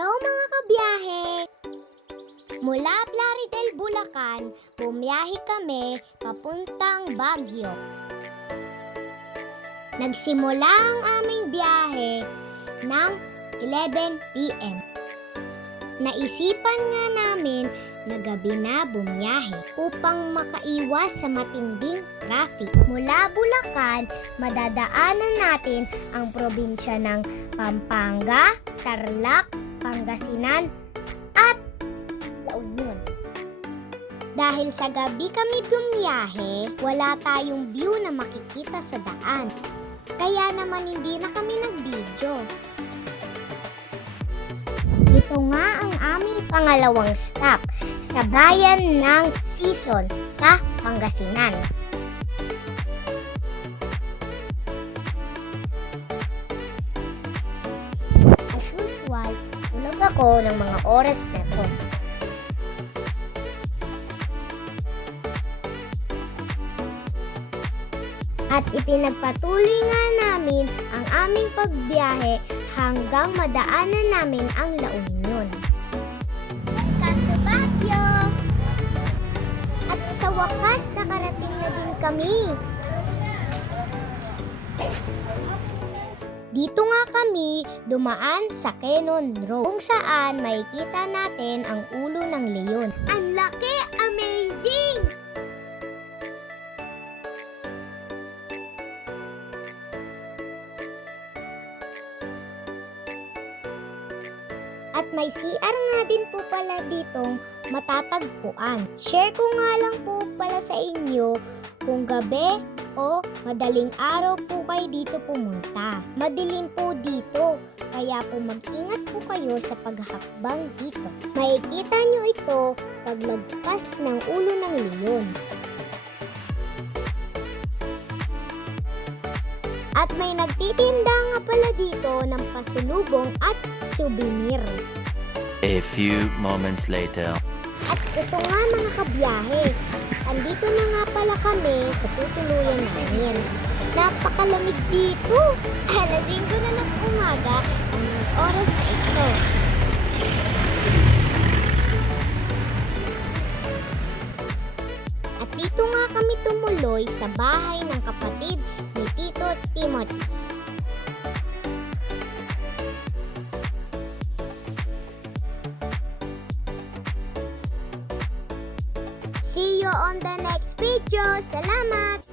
Hello mga kabiyahe! Mula Plaridel, Bulacan, bumiyahe kami papuntang Baguio. Nagsimula ang aming biyahe ng 11 p.m. Naisipan nga namin na gabi na bumiyahe upang makaiwas sa matinding traffic. Mula Bulacan, madadaanan natin ang probinsya ng Pampanga, Tarlac, Pangasinan, at La Union. Dahil sa gabi kami bumiyahe, wala tayong view na makikita sa daan. Kaya naman hindi na kami nag-video. Ito nga ang aming pangalawang stop sa bayan ng Sison sa Pangasinan. As usual, tulog ako ng mga oras na to. At ipinagpatuloy nga namin ang aming pagbiyahe hanggang madaanan namin ang La Union. Welcome to Baguio! At sa wakas, nakarating na din kami. Dito nga kami dumaan sa Cannon Road, kung saan makikita natin ang ulo ng leon. Ang laki! Amazing! At may CR nga din po pala ditong matatagpuan. Share ko nga lang po pala sa inyo kung gabi o madaling araw po kayo dito pumunta. Madilim po dito, kaya po mag-ingat po kayo sa paghakbang dito. Makikita nyo ito paglagpas ng ulo ng leon. At may nagtitinda nga pala dito ng pasulubong at souvenir. A few moments later. At ito nga mga kabiyahe, andito na nga pala kami sa tutuluyan namin. Napakalamig dito. Alas 5 na ng umaga ang oras na ito. At dito nga kami tumuloy sa bahay ng kapatid ni Tito Timothy. See you on the next video. Salamat!